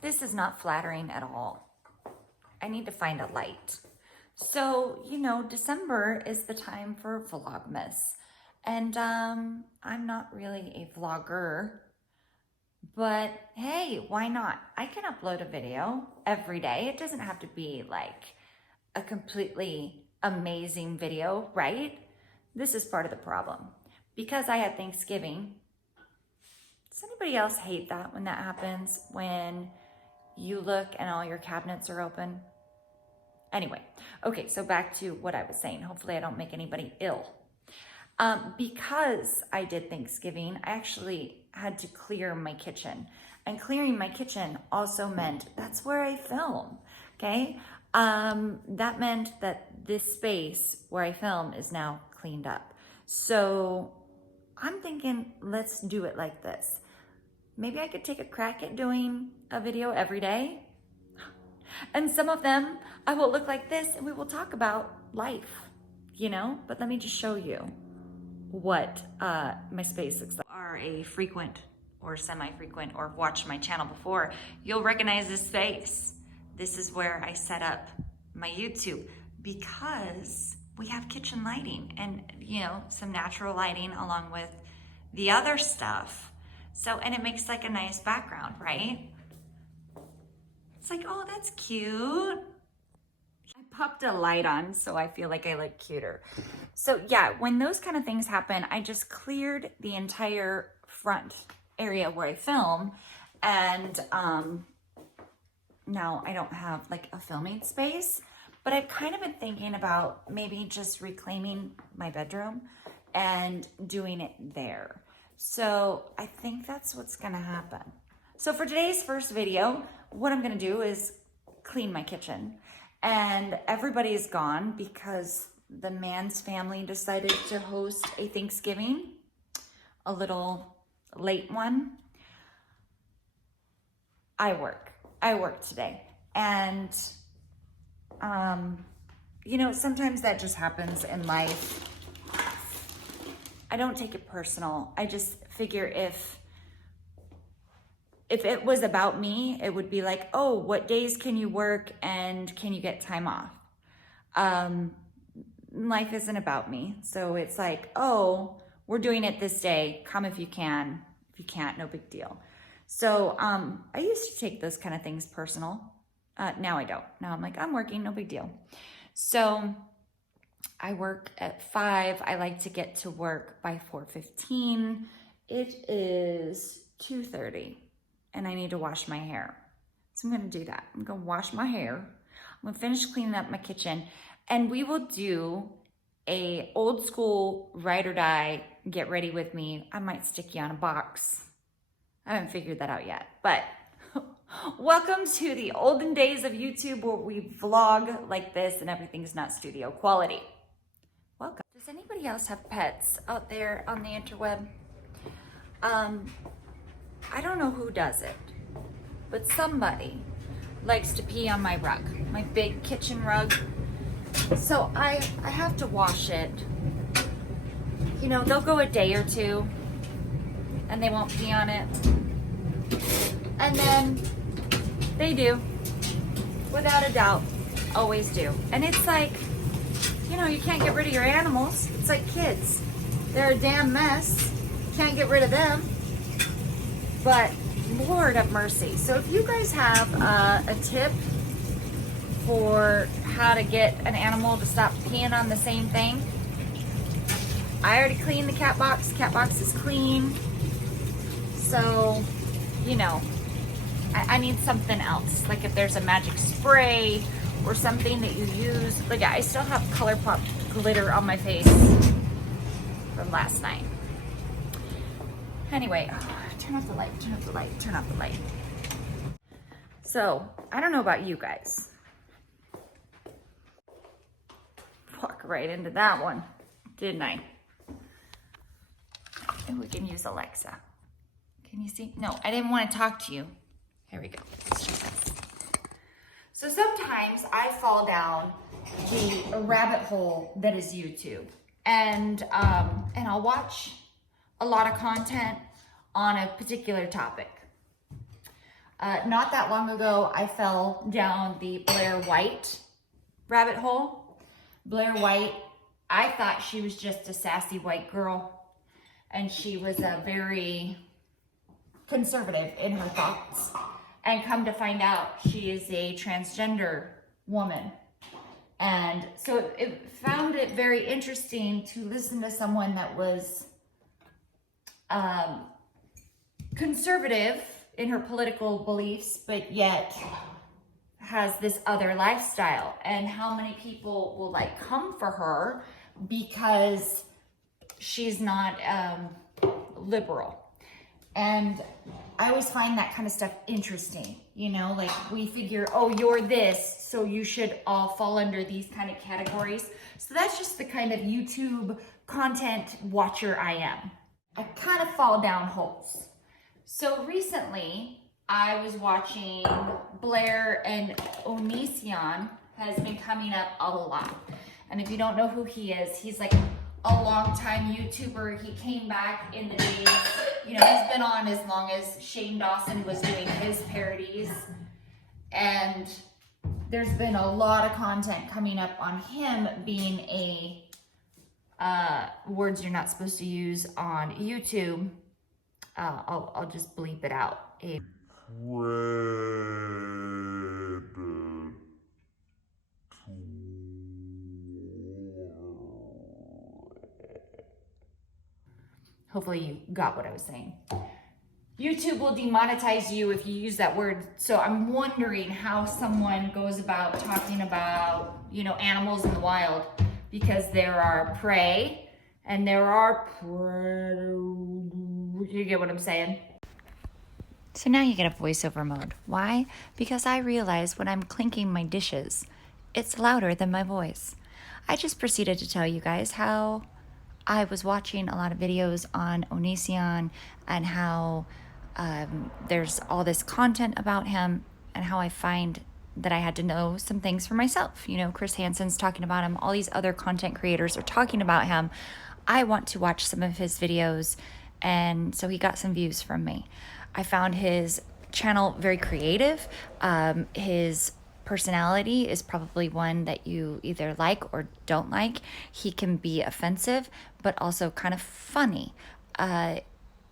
This is not flattering at all. I need to find a light. So, you know, December is the time for Vlogmas. And I'm not really a vlogger, but hey, why not? I can upload a video every day. It doesn't have to be like a completely amazing video, right? This is part of the problem. Because I had Thanksgiving, does anybody else hate that when that happens? When you look and all your cabinets are open? Anyway, okay, so back to what I was saying. Hopefully I don't make anybody ill. Because I did Thanksgiving, I actually had to clear my kitchen. And clearing my kitchen also meant that's where I film, okay? That meant that this space where I film is now cleaned up. So I'm thinking, let's do it like this. Maybe I could take a crack at doing a video every day. And some of them, I will look like this and we will talk about life, you know? But let me just show you what my space looks like. Are a frequent or semi-frequent or watched my channel before, you'll recognize this space. This is where I set up my YouTube because we have kitchen lighting and, you know, some natural lighting along with the other stuff. So, and it makes like a nice background, right? It's like, oh, that's cute. I popped a light on, so I feel like I look cuter. So yeah, when those kind of things happen, I just cleared the entire front area where I film. And now I don't have like a filming space, but I've kind of been thinking about maybe just reclaiming my bedroom and doing it there. So I think that's what's gonna happen. So for today's first video, what I'm gonna do is clean my kitchen. And everybody is gone because the man's family decided to host a Thanksgiving, a little late one. I work today. And, you know, sometimes that just happens in life. I don't take it personal. I just figure if it was about me, it would be like, oh, what days can you work and can you get time off? Life isn't about me. So it's like, oh, we're doing it this day. Come if you can. If you can't, no big deal. So I used to take those kind of things personal. Now I don't. Now I'm like, I'm working, no big deal. So I work at 5. I like to get to work by 4:15. It is 2:30 and I need to wash my hair. So I'm gonna do that. I'm gonna wash my hair. I'm gonna finish cleaning up my kitchen and we will do a old school ride or die, get ready with me. I might stick you on a box. I haven't figured that out yet, but welcome to the olden days of YouTube where we vlog like this and everything's not studio quality. Welcome. Does anybody else have pets out there on the interweb? I don't know who does it, but somebody likes to pee on my rug, my big kitchen rug. So I have to wash it. You know, they'll go a day or two and they won't pee on it. And then they do, without a doubt, always do. And it's like, you know, you can't get rid of your animals. It's like kids. They're a damn mess. Can't get rid of them. But Lord have mercy. So if you guys have a tip for how to get an animal to stop peeing on the same thing, I already cleaned the cat box. Cat box is clean. So, you know, I need something else. Like if there's a magic spray or something that you use. Like I still have ColourPop glitter on my face from last night. Anyway, turn off the light, turn off the light, turn off the light. So, I don't know about you guys. Walk right into that one, didn't I? And we can use Alexa. Can you see? No, I didn't want to talk to you. Here we go. Let's try this. So sometimes I fall down the rabbit hole that is YouTube, and I'll watch a lot of content on a particular topic. Not that long ago, I fell down the Blair White rabbit hole. Blair White, I thought she was just a sassy white girl, and she was a very conservative in her thoughts. And come to find out, she is a transgender woman. And so it found it very interesting to listen to someone that was conservative in her political beliefs, but yet has this other lifestyle, and how many people will like come for her because she's not liberal. And I always find that kind of stuff interesting, you know, like we figure, oh, you're this, so you should all fall under these kind of categories. So that's just the kind of YouTube content watcher I am. I kind of fall down holes. So recently I was watching Blair, and Onision has been coming up a lot. And if you don't know who he is, he's like a long-time YouTuber. He came back in the days, you know, he's been on as long as Shane Dawson was doing his parodies. And there's been a lot of content coming up on him being a, words you're not supposed to use on YouTube. I'll just bleep it out. Hopefully you got what I was saying. YouTube will demonetize you if you use that word. So I'm wondering how someone goes about talking about, you know, animals in the wild, because there are prey and there are you get what I'm saying? So now you get a voiceover mode. Why? Because I realize when I'm clinking my dishes, it's louder than my voice. I just proceeded to tell you guys how I was watching a lot of videos on Onision and how there's all this content about him, and how I find that I had to know some things for myself. You know, Chris Hansen's talking about him. All these other content creators are talking about him. I want to watch some of his videos, and so he got some views from me. I found his channel very creative. His personality is probably one that you either like or don't like. He can be offensive, but also kind of funny.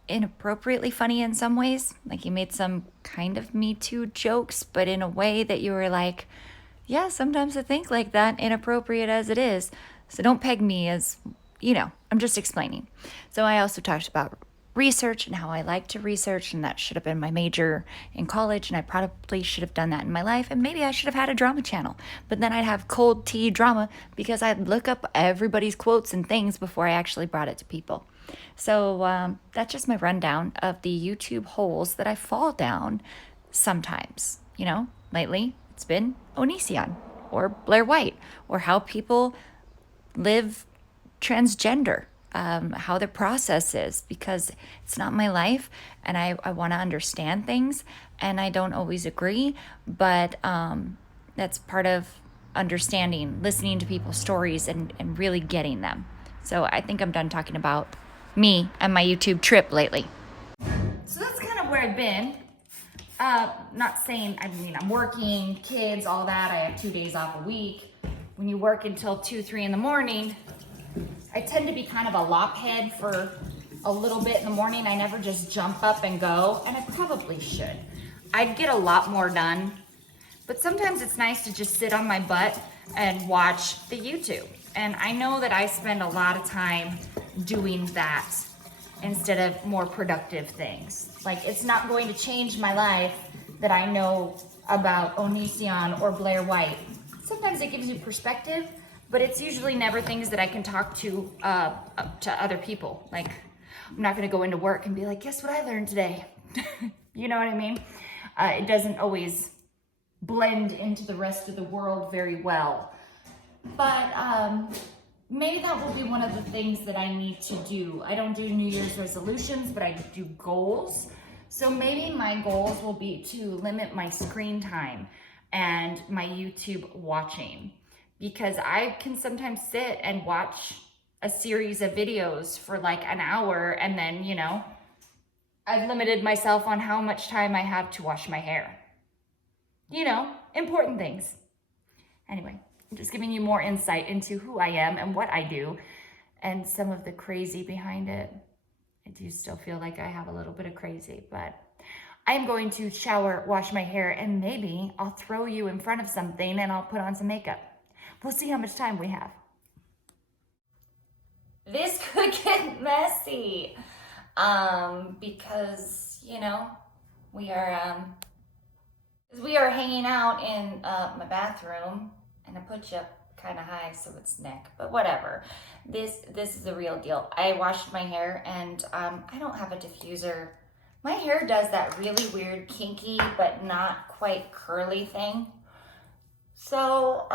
Inappropriately funny in some ways. Like he made some kind of Me Too jokes, but in a way that you were like, yeah, sometimes I think like that, inappropriate as it is. So don't peg me as, you know, I'm just explaining. So I also talked about research and how I like to research, and that should have been my major in college, and I probably should have done that in my life, and maybe I should have had a drama channel, but then I'd have cold tea drama because I'd look up everybody's quotes and things before I actually brought it to people. So that's just my rundown of the YouTube holes that I fall down sometimes. You know, lately it's been Onision or Blair White, or how people live transgender, how their process is, because it's not my life, and I want to understand things, and I don't always agree, but that's part of understanding, listening to people's stories and really getting them. So I think I'm done talking about me and my YouTube trip lately. So that's kind of where I've been. Not saying, I mean, I'm working, kids, all that. I have 2 days off a week. When you work until 2, 3 in the morning, I tend to be kind of a lophead for a little bit in the morning. I never just jump up and go, and I probably should. I'd get a lot more done, but sometimes it's nice to just sit on my butt and watch the YouTube. And I know that I spend a lot of time doing that instead of more productive things. Like, it's not going to change my life that I know about Onision or Blair White. Sometimes it gives you perspective, but it's usually never things that I can talk to other people. Like, I'm not gonna go into work and be like, guess what I learned today? You know what I mean? It doesn't always blend into the rest of the world very well. But maybe that will be one of the things that I need to do. I don't do New Year's resolutions, but I do goals. So maybe my goals will be to limit my screen time and my YouTube watching, because I can sometimes sit and watch a series of videos for like an hour and then, you know, I've limited myself on how much time I have to wash my hair. You know, important things. Anyway, I'm just giving you more insight into who I am and what I do and some of the crazy behind it. I do still feel like I have a little bit of crazy, but I'm going to shower, wash my hair, and maybe I'll throw you in front of something and I'll put on some makeup. We'll see how much time we have. This could get messy because, you know, we are hanging out in my bathroom, and I put you up kind of high so it's neck, but whatever. This is the real deal. I washed my hair, and I don't have a diffuser. My hair does that really weird kinky but not quite curly thing. So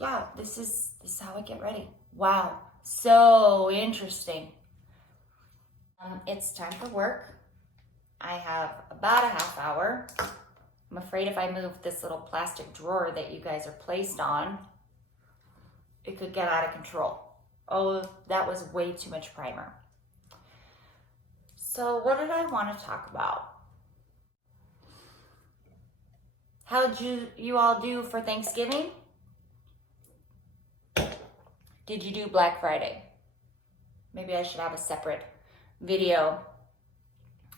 yeah, this is how I get ready. Wow, so interesting. It's time for work. I have about a half hour. I'm afraid if I move this little plastic drawer that you guys are placed on, it could get out of control. Oh, that was way too much primer. So what did I want to talk about? How'd you all do for Thanksgiving? Did you do Black Friday? Maybe I should have a separate video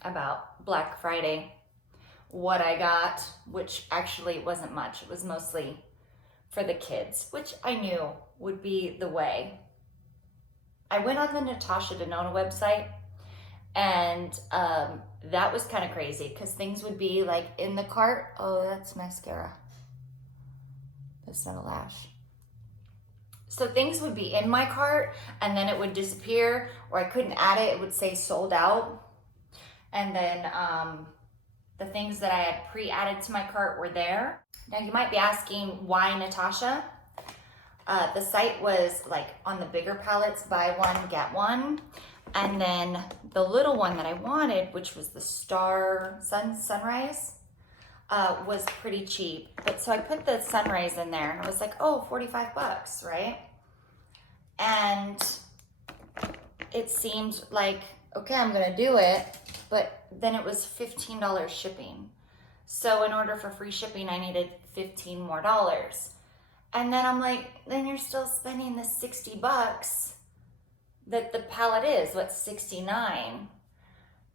about Black Friday. What I got, which actually wasn't much. It was mostly for the kids, which I knew would be the way. I went on the Natasha Denona website, and that was kind of crazy because things would be like in the cart. Oh, that's mascara. That's not a lash. So things would be in my cart and then it would disappear, or I couldn't add it. It would say sold out. And then the things that I had pre-added to my cart were there. Now you might be asking, why Natasha? The site was like on the bigger palettes, buy one, get one. And then the little one that I wanted, which was the Sunrise, was pretty cheap. But so I put the Sunrise in there and I was like, oh, 45 bucks, right? And it seemed like, okay, I'm gonna do it. But then it was $15 shipping. So in order for free shipping, I needed $15 more. And then I'm like, then you're still spending the 60 bucks that the palette is, what's 69.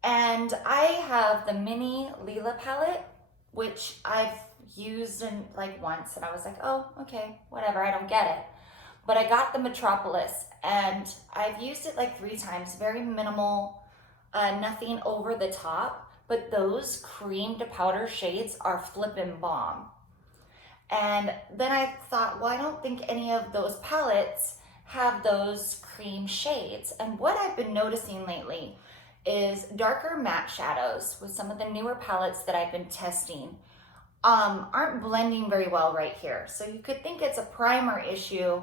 And I have the mini Lila palette, which I've used in like once, and I was like, oh, okay, whatever, I don't get it. But I got the Metropolis, and I've used it like 3 times, very minimal, nothing over the top, but those cream to powder shades are flippin' bomb. And then I thought, well, I don't think any of those palettes have those cream shades. And what I've been noticing lately is darker matte shadows with some of the newer palettes that I've been testing aren't blending very well right here. So you could think it's a primer issue.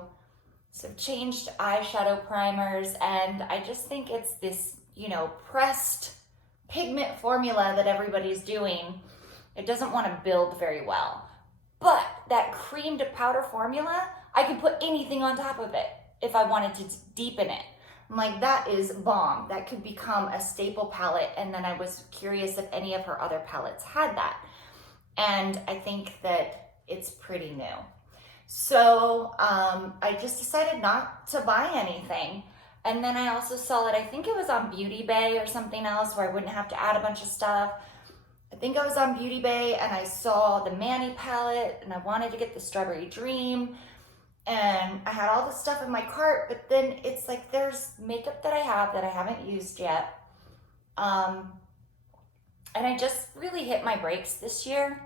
So I've changed eyeshadow primers, and I just think it's this, you know, pressed pigment formula that everybody's doing. It doesn't want to build very well. But that cream to powder formula, I could put anything on top of it if I wanted to deepen it. I'm like, that is bomb. That could become a staple palette. And then I was curious if any of her other palettes had that. And I think that it's pretty new. So I just decided not to buy anything. And then I also saw it, I think it was on Beauty Bay or something else where I wouldn't have to add a bunch of stuff. I think I was on Beauty Bay and I saw the Manny palette and I wanted to get the Strawberry Dream. And I had all this stuff in my cart, but then it's like there's makeup that I have that I haven't used yet. And I just really hit my brakes this year.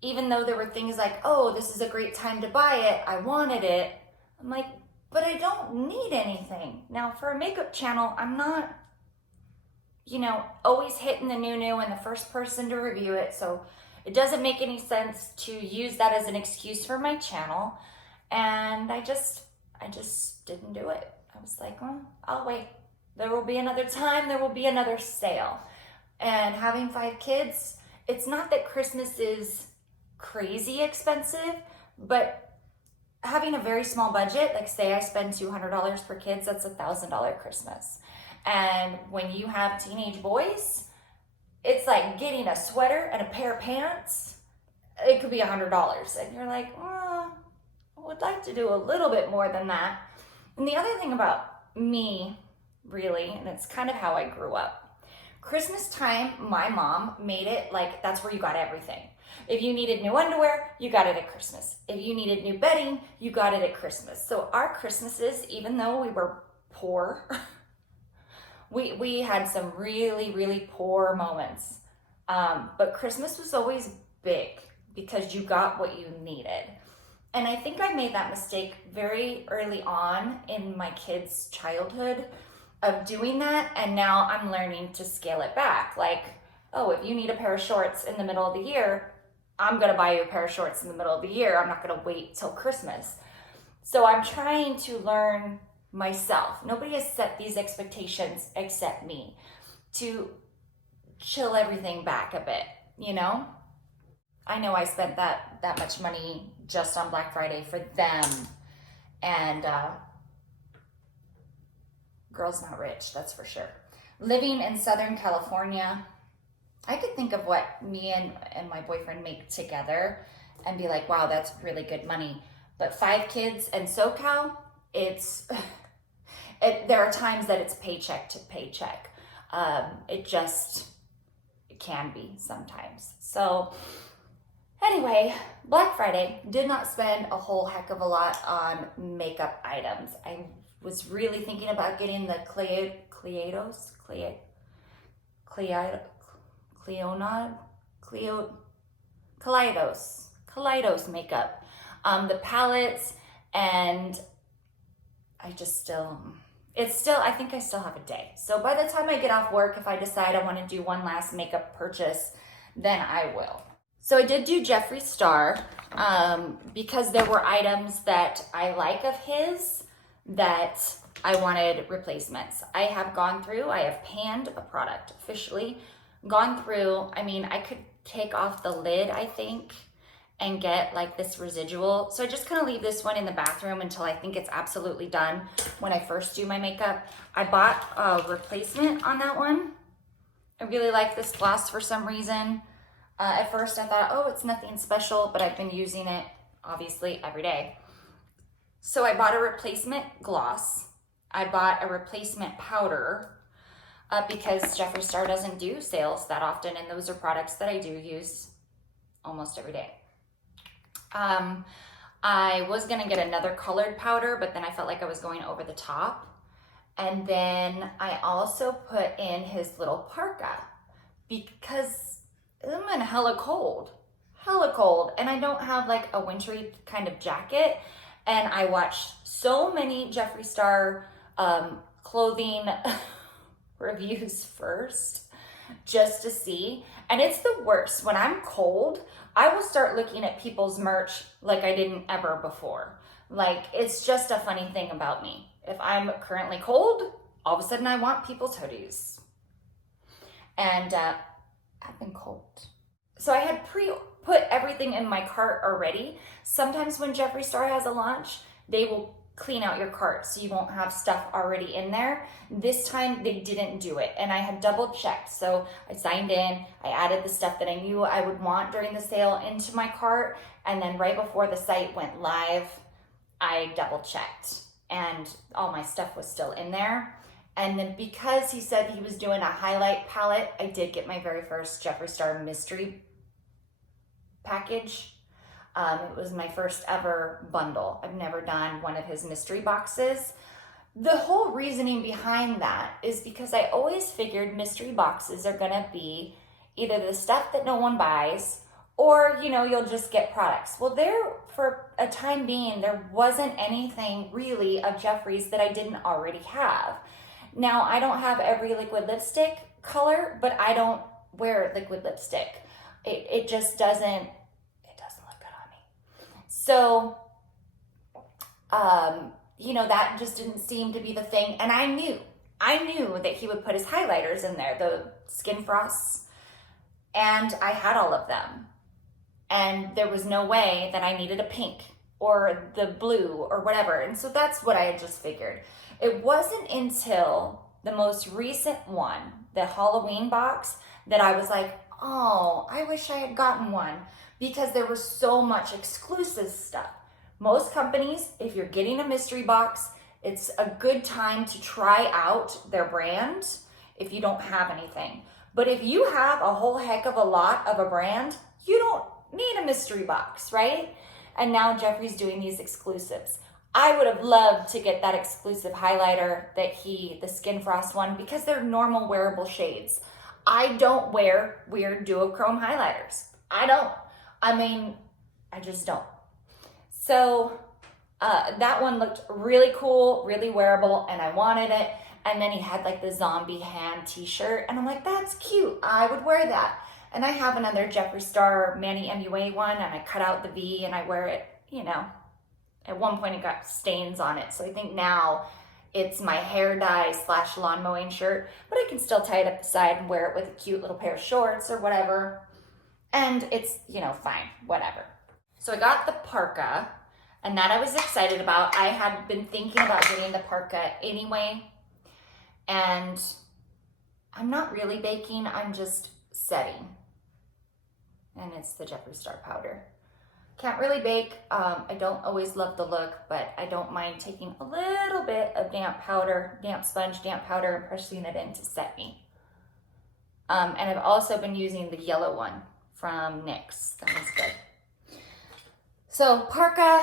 Even though there were things like, oh, this is a great time to buy it, I wanted it. I'm like, but I don't need anything. Now for a makeup channel, I'm not, you know, always hitting the new and the first person to review it. So it doesn't make any sense to use that as an excuse for my channel. And I just didn't do it. I was like, well, I'll wait. There will be another time, there will be another sale. And having 5 kids, it's not that Christmas is crazy expensive, but having a very small budget, like say I spend $200 per kids, that's $1,000 Christmas. And when you have teenage boys, it's like getting a sweater and a pair of pants. It could be $100. And you're like, I would like to do a little bit more than that. And the other thing about me, really, and it's kind of how I grew up, Christmas time, my mom made it like that's where you got everything. If you needed new underwear, you got it at Christmas. If you needed new bedding, you got it at Christmas. So our Christmases, even though we were poor, we had some really, really poor moments. But Christmas was always big because you got what you needed. And I think I made that mistake very early on in my kids' childhood of doing that. And now I'm learning to scale it back. Like, oh, if you need a pair of shorts in the middle of the year, I'm gonna buy you a pair of shorts in the middle of the year. I'm not gonna wait till Christmas. So I'm trying to learn myself. Nobody has set these expectations except me, to chill everything back a bit, you know? I know I spent that much money just on Black Friday for them. And girl's not rich, that's for sure. Living in Southern California, I could think of what me and my boyfriend make together and be like, wow, that's really good money. But 5 kids and SoCal, there are times that it's paycheck to paycheck. It can be sometimes. So anyway, Black Friday, did not spend a whole heck of a lot on makeup items. I was really thinking about getting the Kaleidos makeup, the palettes, and I think I still have a day. So by the time I get off work, if I decide I want to do one last makeup purchase, then I will. So I did do Jeffree Star because there were items that I like of his that I wanted replacements. I have panned a product officially, gone through. I mean, I could take off the lid, I think, and get like this residual. So I just kind of leave this one in the bathroom until I think it's absolutely done when I first do my makeup. I bought a replacement on that one. I really like this gloss for some reason. At first I thought, oh, it's nothing special, but I've been using it obviously every day. So I bought a replacement gloss. I bought a replacement powder because Jeffree Star doesn't do sales that often, and those are products that I do use almost every day. I was gonna get another colored powder, but then I felt like I was going over the top. And then I also put in his little parka because I'm in hella cold, and I don't have like a wintry kind of jacket. And I watched so many Jeffree Star clothing reviews first just to see. And it's the worst. When I'm cold, I will start looking at people's merch like I didn't ever before. Like, it's just a funny thing about me. If I'm currently cold, all of a sudden I want people's hoodies. And I've been cold. So I had put everything in my cart already. Sometimes when Jeffree Star has a launch, they will clean out your cart so you won't have stuff already in there. This time they didn't do it, and I had double checked. So I signed in, I added the stuff that I knew I would want during the sale into my cart, and then right before the site went live, I double checked and all my stuff was still in there. And then because he said he was doing a highlight palette, I did get my very first Jeffree Star mystery package. It was my first ever bundle. I've never done one of his mystery boxes. The whole reasoning behind that is because I always figured mystery boxes are gonna be either the stuff that no one buys, or you'll just get products. Well, for a time being, there wasn't anything really of Jeffree's that I didn't already have. Now, I don't have every liquid lipstick color, but I don't wear liquid lipstick. It just doesn't look good on me. So, that just didn't seem to be the thing. And I knew that he would put his highlighters in there, the Skin Frosts, and I had all of them. And there was no way that I needed a pink or the blue or whatever. And so that's what I had just figured. It wasn't until the most recent one, the Halloween box, that I was like, oh, I wish I had gotten one, because there was so much exclusive stuff. Most companies, if you're getting a mystery box, it's a good time to try out their brand if you don't have anything. But if you have a whole heck of a lot of a brand, you don't need a mystery box, right? And now Jeffrey's doing these exclusives. I would have loved to get that exclusive highlighter the Skin Frost one, because they're normal wearable shades. I don't wear weird duochrome highlighters. I just don't. So that one looked really cool, really wearable, and I wanted it. And then he had like the zombie hand t-shirt, and I'm like, that's cute. I would wear that. And I have another Jeffree Star Manny MUA one, and I cut out the V and I wear it, at one point it got stains on it. So I think now it's my hair dye / lawn mowing shirt, but I can still tie it up the side and wear it with a cute little pair of shorts or whatever. And it's, fine, whatever. So I got the parka, and that I was excited about. I had been thinking about getting the parka anyway, and I'm not really baking, I'm just setting. And it's the Jeffree Star powder. Can't really bake. I don't always love the look, but I don't mind taking a little bit of damp sponge, damp powder, and pressing it in to set me. And I've also been using the yellow one from NYX. That one's good. So parka,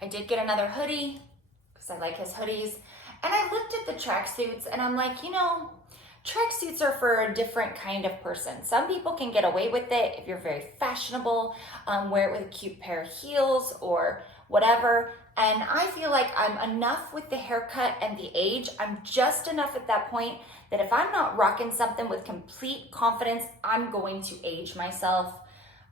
I did get another hoodie because I like his hoodies. And I looked at the tracksuits and I'm like, tracksuits are for a different kind of person. Some people can get away with it if you're very fashionable, wear it with a cute pair of heels or whatever. And I feel like I'm enough with the haircut and the age. I'm just enough at that point that if I'm not rocking something with complete confidence, I'm going to age myself.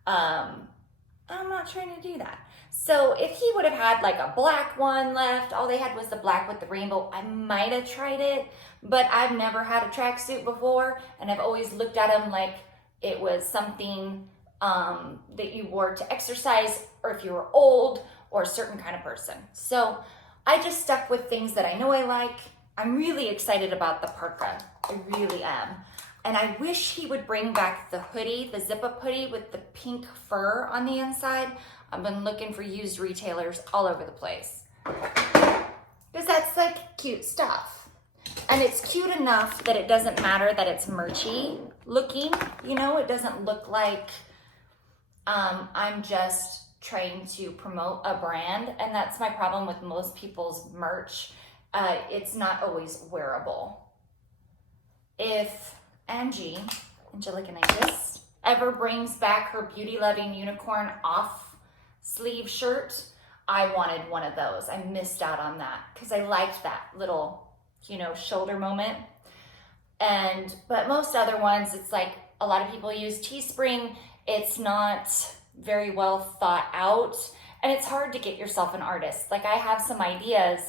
I'm not trying to do that. So if he would have had like a black one left, all they had was the black with the rainbow, I might have tried it, but I've never had a tracksuit before, and I've always looked at them like it was something that you wore to exercise, or if you were old, or a certain kind of person. So I just stuck with things that I know I like. I'm really excited about the parka. I really am. And I wish he would bring back the hoodie, the zip-up hoodie with the pink fur on the inside. I've been looking for used retailers all over the place, because that's like cute stuff. And it's cute enough that it doesn't matter that it's merchy looking, it doesn't look like I'm just trying to promote a brand. And that's my problem with most people's merch. It's not always wearable. If Angelica Nightis, ever brings back her beauty-loving unicorn off sleeve shirt, I wanted one of those. I missed out on that because I liked that little, shoulder moment. But most other ones, it's like a lot of people use Teespring. It's not very well thought out, and it's hard to get yourself an artist. Like, I have some ideas,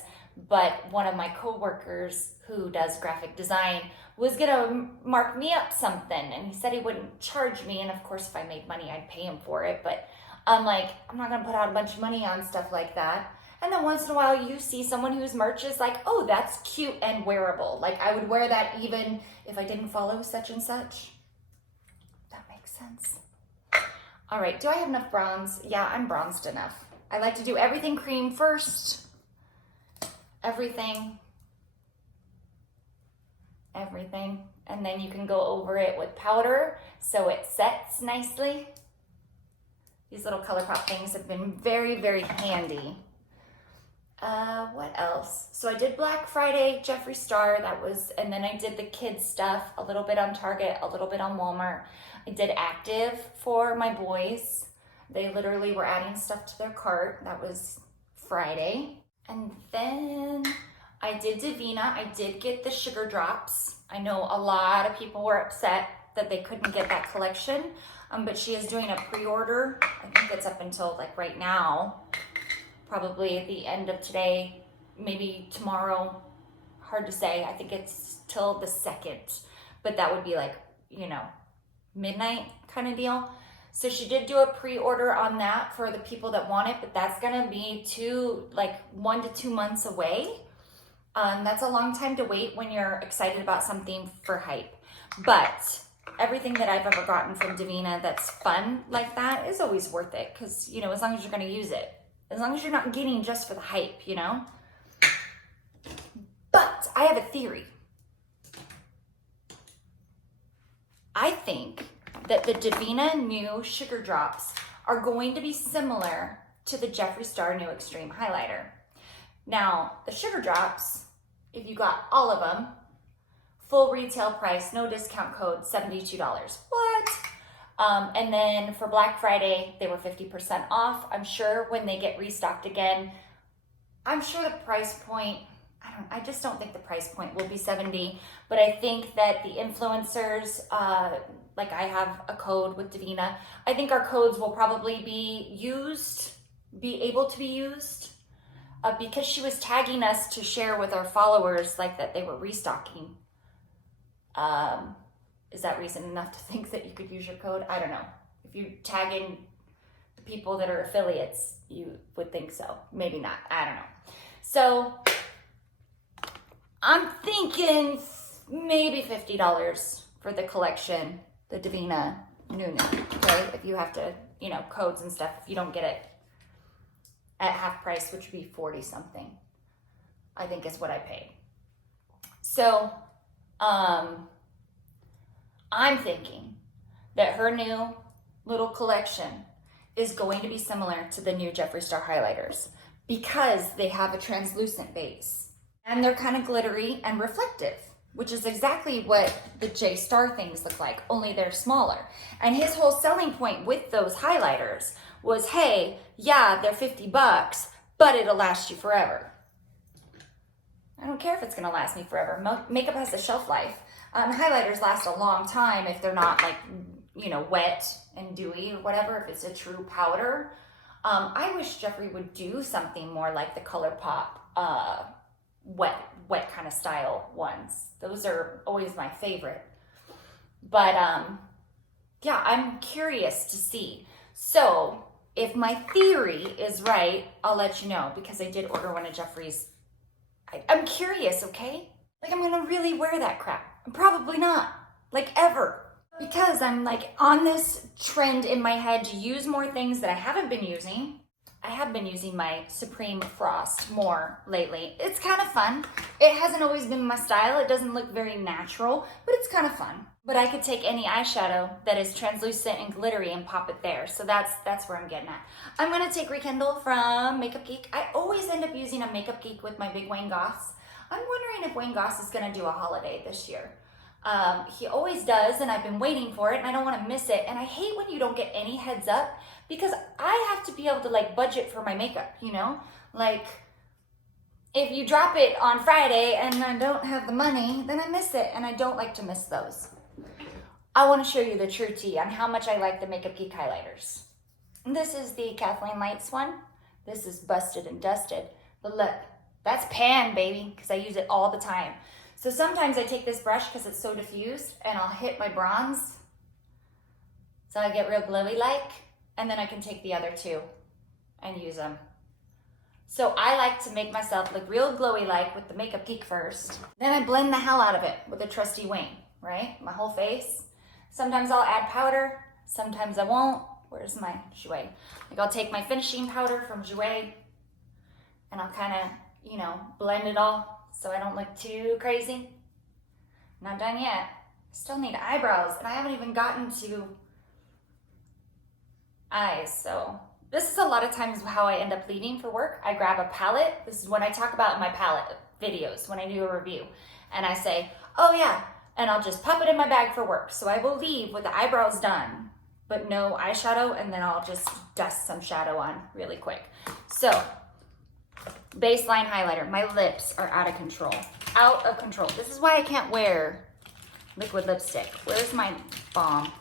but one of my coworkers who does graphic design was gonna mark me up something, and he said he wouldn't charge me, and of course if I made money I'd pay him for it, but I'm like, I'm not gonna put out a bunch of money on stuff like that. And then once in a while you see someone whose merch is like, oh, that's cute and wearable. Like, I would wear that even if I didn't follow such and such. That makes sense. All right, do I have enough bronze? Yeah, I'm bronzed enough. I like to do everything cream first. Everything. And then you can go over it with powder so it sets nicely. These little ColourPop things have been very, very handy. What else? So I did Black Friday, Jeffree Star, and then I did the kids stuff, a little bit on Target, a little bit on Walmart. I did Active for my boys. They literally were adding stuff to their cart. That was Friday. And then I did Davina. I did get the sugar drops. I know a lot of people were upset that they couldn't get that collection, but she is doing a pre-order. I think it's up until like right now, probably at the end of today, maybe tomorrow. Hard to say. I think it's till the 2nd, but that would be like, midnight kind of deal. So she did do a pre-order on that for the people that want it, but that's gonna be 1 to 2 months away. That's a long time to wait when you're excited about something for hype. But everything that I've ever gotten from Davina that's fun like that is always worth it, because, you know, as long as you're going to use it, as long as you're not getting just for the hype, you know. But I have a theory. I think that the Davina new Sugar Drops are going to be similar to the Jeffree Star New Extreme Highlighter. Now, the Sugar Drops, if you got all of them, full retail price, no discount code, $72. What? And then for Black Friday, they were 50% off. I'm sure when they get restocked again, I'm sure the price point, I just don't think the price point will be 70, but I think that the influencers, like I have a code with Davina, I think our codes will probably be able to be used, because she was tagging us to share with our followers like that they were restocking. Is that reason enough to think that you could use your code? I don't know. If you tag in the people that are affiliates, you would think so. Maybe not. I don't know. So I'm thinking maybe $50 for the collection, the Davina Nuna, okay? If you have to, you know, codes and stuff, if you don't get it at half price, which would be 40 something, I think is what I paid. So, I'm thinking that her new little collection is going to be similar to the new Jeffree Star highlighters because they have a translucent base and they're kind of glittery and reflective, which is exactly what the J Star things look like, only they're smaller. And his whole selling point with those highlighters was, hey, yeah, they're $50, but it'll last you forever. I don't care if it's gonna last me forever. Makeup has a shelf life. Highlighters last a long time if they're not like, you know, wet and dewy or whatever, if it's a true powder. I wish Jeffree would do something more like the ColourPop wet kind of style ones. Those are always my favorite. But yeah, I'm curious to see. So if my theory is right, I'll let you know, because I did order one of Jeffree's. I'm curious, okay? Like, I'm gonna really wear that crap. I'm probably not, like, ever. Because I'm like on this trend in my head to use more things that I haven't been using. I have been using my Supreme Frost more lately. It's kind of fun. It hasn't always been my style. It doesn't look very natural, but it's kind of fun. But I could take any eyeshadow that is translucent and glittery and pop it there. So that's where I'm getting at. I'm gonna take Rekindle from Makeup Geek. I always end up using a Makeup Geek with my big Wayne Goss. I'm wondering if Wayne Goss is gonna do a holiday this year. He always does, and I've been waiting for it, and I don't want to miss it. And I hate when you don't get any heads up, because I have to be able to like budget for my makeup, you know? Like, if you drop it on Friday and I don't have the money, then I miss it, and I don't like to miss those. I want to show you the true tea on how much I like the Makeup Geek highlighters. This is the Kathleen Lights one. This is Busted and Dusted. But look, that's pan, baby, because I use it all the time. So sometimes I take this brush because it's so diffused, and I'll hit my bronze so I get real glowy like, and then I can take the other two and use them. So I like to make myself look real glowy like with the Makeup Geek first. Then I blend the hell out of it with a trusty Wayne, right? My whole face. Sometimes I'll add powder, sometimes I won't. Where's my Jouer? Like, I'll take my finishing powder from Jouer and I'll kind of, you know, blend it all so I don't look too crazy. Not done yet. Still need eyebrows, and I haven't even gotten to eyes. So this is a lot of times how I end up leaving for work. I grab a palette. This is what I talk about in my palette videos when I do a review. And I say, oh yeah, and I'll just pop it in my bag for work. So I will leave with the eyebrows done, but no eyeshadow, and then I'll just dust some shadow on really quick. So, baseline highlighter. My lips are out of control. Out of control. This is why I can't wear liquid lipstick. Where's my balm?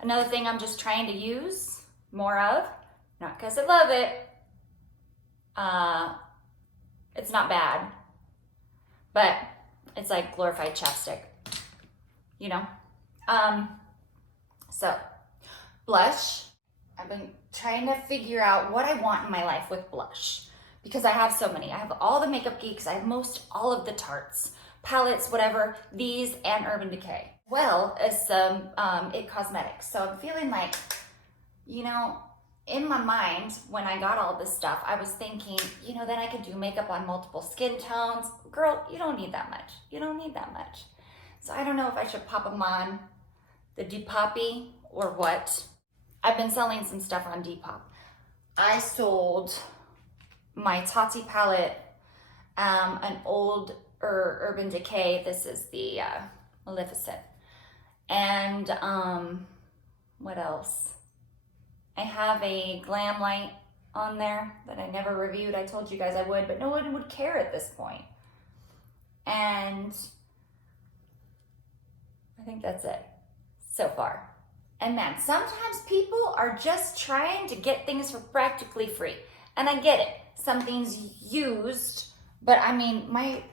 Another thing I'm just trying to use more of, not because I love it. It's not bad, but it's like glorified chapstick, you know? So, blush. I've been trying to figure out what I want in my life with blush, because I have so many. I have all the Makeup Geeks. I have all of the Tartes, palettes, whatever, these and Urban Decay, well as some IT Cosmetics. So I'm feeling like, you know, in my mind, when I got all this stuff, I was thinking, you know, then I could do makeup on multiple skin tones. Girl, you don't need that much. You don't need that much. So I don't know if I should pop them on the Depop or what. I've been selling some stuff on Depop. I sold my Tati palette, an old Urban Decay. This is the Maleficent. And what else? I have a Glam Light on there that I never reviewed. I told you guys I would, but no one would care at this point. And I think that's it so far. And man, sometimes people are just trying to get things for practically free. And I get it. Something's used, but I mean, my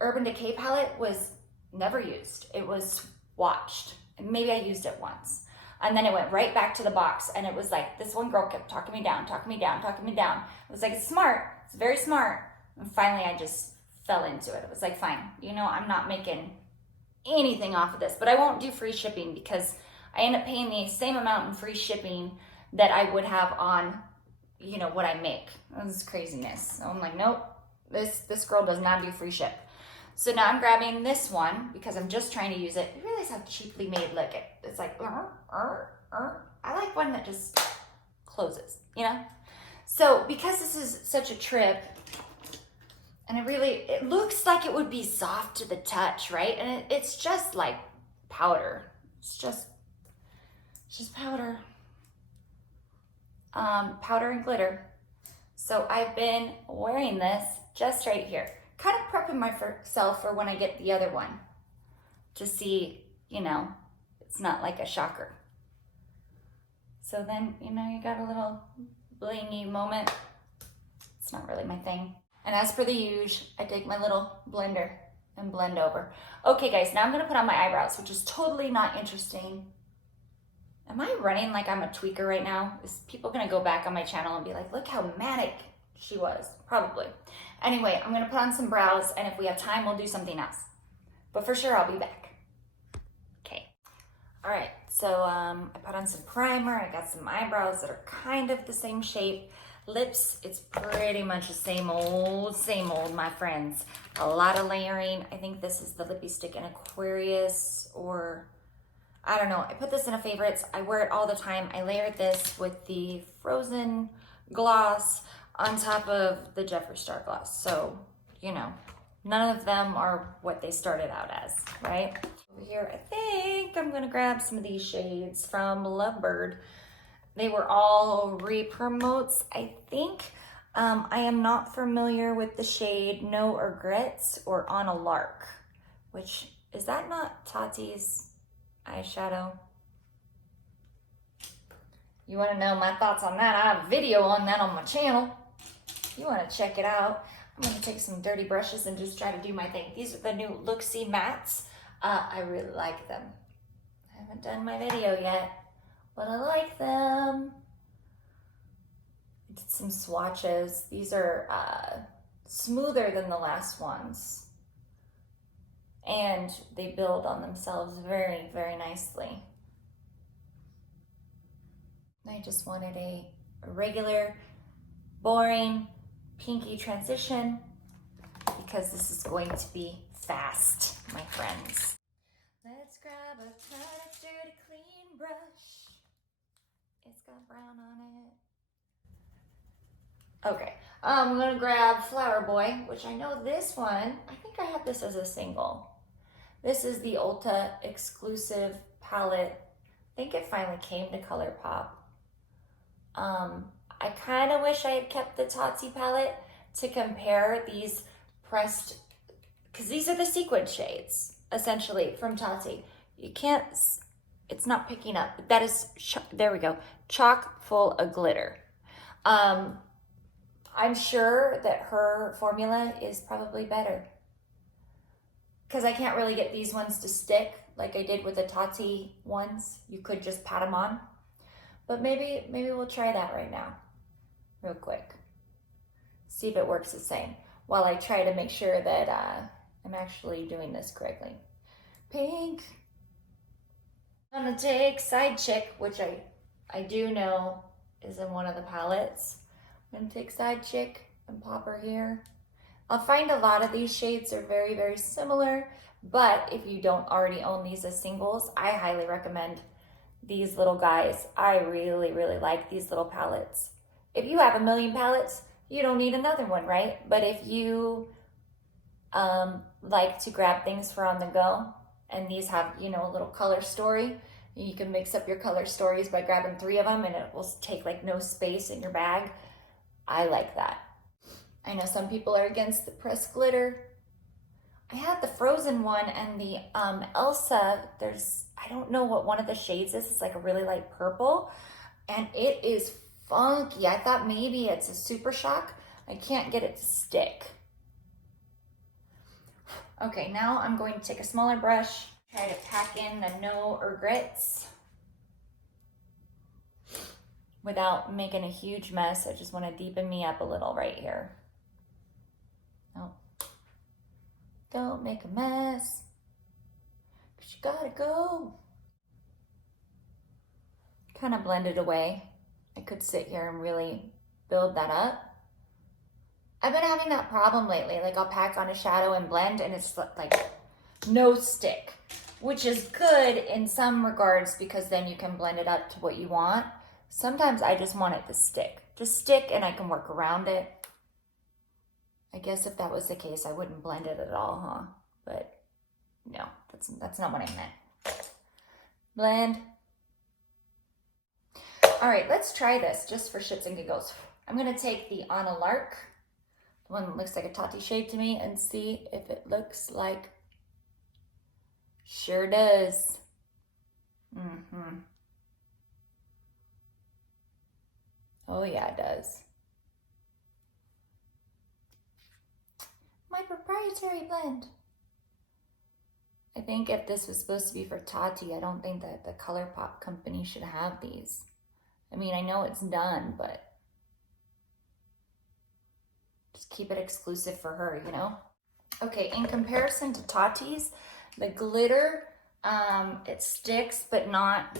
Urban Decay palette was never used. It was swatched. And maybe I used it once. And then it went right back to the box. And it was like, this one girl kept talking me down, talking me down, talking me down. It was like, it's smart. It's very smart. And finally, I just fell into it. It was like, fine, you know, I'm not making anything off of this, but I won't do free shipping because I end up paying the same amount in free shipping that I would have on, you know, what I make. This is craziness. So I'm like, nope, this girl does not do free ship. So now I'm grabbing this one because I'm just trying to use it. You realize how cheaply made look it. It's like, I like one that just closes, you know? So because this is such a trip, and it looks like it would be soft to the touch, right? And it's just like powder. It's just powder. Powder and glitter. So I've been wearing this just right here. Kind of prepping myself for when I get the other one. To see, you know, it's not like a shocker. So then, you know, you got a little blingy moment. It's not really my thing. And as per the usual, I take my little blender and blend over. Okay guys, now I'm gonna put on my eyebrows, which is totally not interesting. Am I running like I'm a tweaker right now? Is people gonna go back on my channel and be like, look how manic she was? Probably. Anyway, I'm gonna put on some brows, and if we have time, we'll do something else. But for sure, I'll be back. Okay. All right, so I put on some primer. I got some eyebrows that are kind of the same shape. Lips, it's pretty much the same old, my friends. A lot of layering. I think this is the lippy stick in Aquarius, or I don't know. I put this in a favorites. I wear it all the time. I layered this with the Frozen gloss on top of the Jeffree Star gloss. So, you know, none of them are what they started out as, right? Over here, I think I'm gonna grab some of these shades from Lovebird. They were all re-promotes, I think. I am not familiar with the shade No Regrets or On a Lark, which, is that not Tati's eyeshadow? You wanna know my thoughts on that? I have a video on that on my channel. You wanna check it out. I'm gonna take some dirty brushes and just try to do my thing. These are the new Look-See mattes. I really like them. I haven't done my video yet, but I like them. I did some swatches. These are smoother than the last ones. And they build on themselves very, very nicely. I just wanted a regular, boring, pinky transition because this is going to be fast, my friends. Let's grab a kind of dirty, clean brush. It's got brown on it. Okay, I'm gonna grab Flower Boy, which I know this one, I think I have this as a single. This is the Ulta exclusive palette. I think it finally came to ColourPop. I kind of wish I had kept the Tati palette to compare these pressed, because these are the sequin shades, essentially, from Tati. You can't, it's not picking up, but that is, there we go, chock full of glitter. I'm sure that her formula is probably better, because I can't really get these ones to stick like I did with the Tati ones. You could just pat them on. But maybe we'll try that right now, real quick. See if it works the same, while I try to make sure that I'm actually doing this correctly. Pink. I'm gonna take Side Chick, which I do know is in one of the palettes. I'm gonna take Side Chick and pop her here. I'll find a lot of these shades are very, very similar, but if you don't already own these as singles, I highly recommend these little guys. I really, really like these little palettes. If you have a million palettes, you don't need another one, right? But if you like to grab things for on the go, and these have, you know, a little color story, you can mix up your color stories by grabbing 3 of them and it will take like no space in your bag. I like that. I know some people are against the pressed glitter. I have the Frozen one and the Elsa. I don't know what one of the shades is. It's like a really light purple and it is funky. I thought maybe it's a Super Shock. I can't get it to stick. Okay, now I'm going to take a smaller brush, try to pack in the no regrets without making a huge mess. I just want to deepen me up a little right here. Oh, don't make a mess, 'cause you gotta go. Kind of blend it away. I could sit here and really build that up. I've been having that problem lately. Like I'll pack on a shadow and blend and it's like no stick, which is good in some regards because then you can blend it up to what you want. Sometimes I just want it to stick. Just stick and I can work around it. I guess if that was the case, I wouldn't blend it at all, huh? But no, that's not what I meant. Blend. All right, let's try this just for shits and giggles. I'm gonna take the On a Lark, the one that looks like a Tati shade to me, and see if it looks like, sure does. Oh yeah, it does. My proprietary blend. I think if this was supposed to be for Tati, I don't think that the ColourPop company should have these. I mean, I know it's done, but just keep it exclusive for her, you know? Okay, in comparison to Tati's, the glitter, it sticks, but not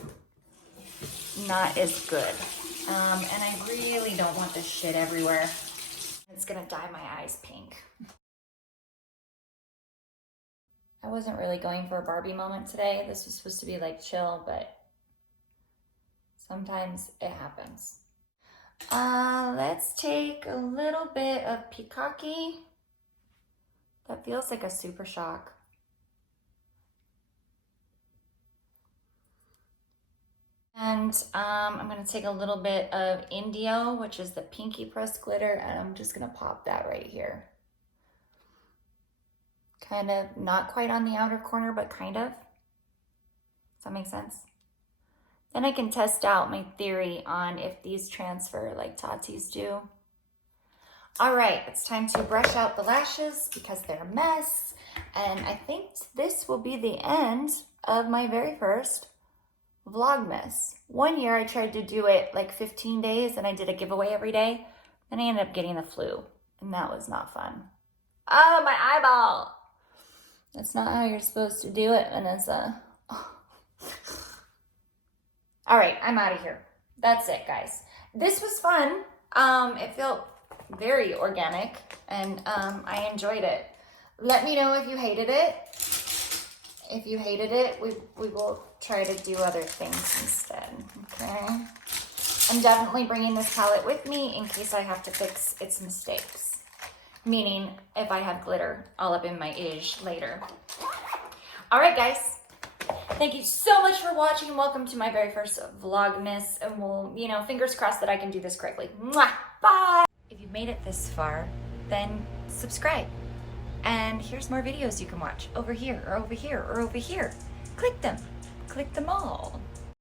as good. And I really don't want this shit everywhere. It's gonna dye my eyes pink. I wasn't really going for a Barbie moment today. This was supposed to be like chill, but sometimes it happens. Let's take a little bit of Peacocky. That feels like a Super Shock. And I'm gonna take a little bit of Indio, which is the pinky pressed glitter, and I'm just gonna pop that right here. Kind of not quite on the outer corner, but kind of. Does that make sense? Then I can test out my theory on if these transfer like Tati's do. All right, it's time to brush out the lashes because they're a mess. And I think this will be the end of my very first Vlogmas. One year I tried to do it like 15 days and I did a giveaway every day. Then I ended up getting the flu and that was not fun. Oh, my eyeball. That's not how you're supposed to do it, Vanessa. Oh. All right, I'm out of here. That's it, guys. This was fun. It felt very organic and I enjoyed it. Let me know if you hated it. If you hated it, we will try to do other things instead, okay? I'm definitely bringing this palette with me in case I have to fix its mistakes. Meaning, if I have glitter all up in my ish later. All right, guys. Thank you so much for watching. Welcome to my very first Vlogmas. And we'll, you know, fingers crossed that I can do this correctly. Mwah! Bye! If you've made it this far, then subscribe. And here's more videos you can watch over here, or over here, or over here. Click them. Click them all.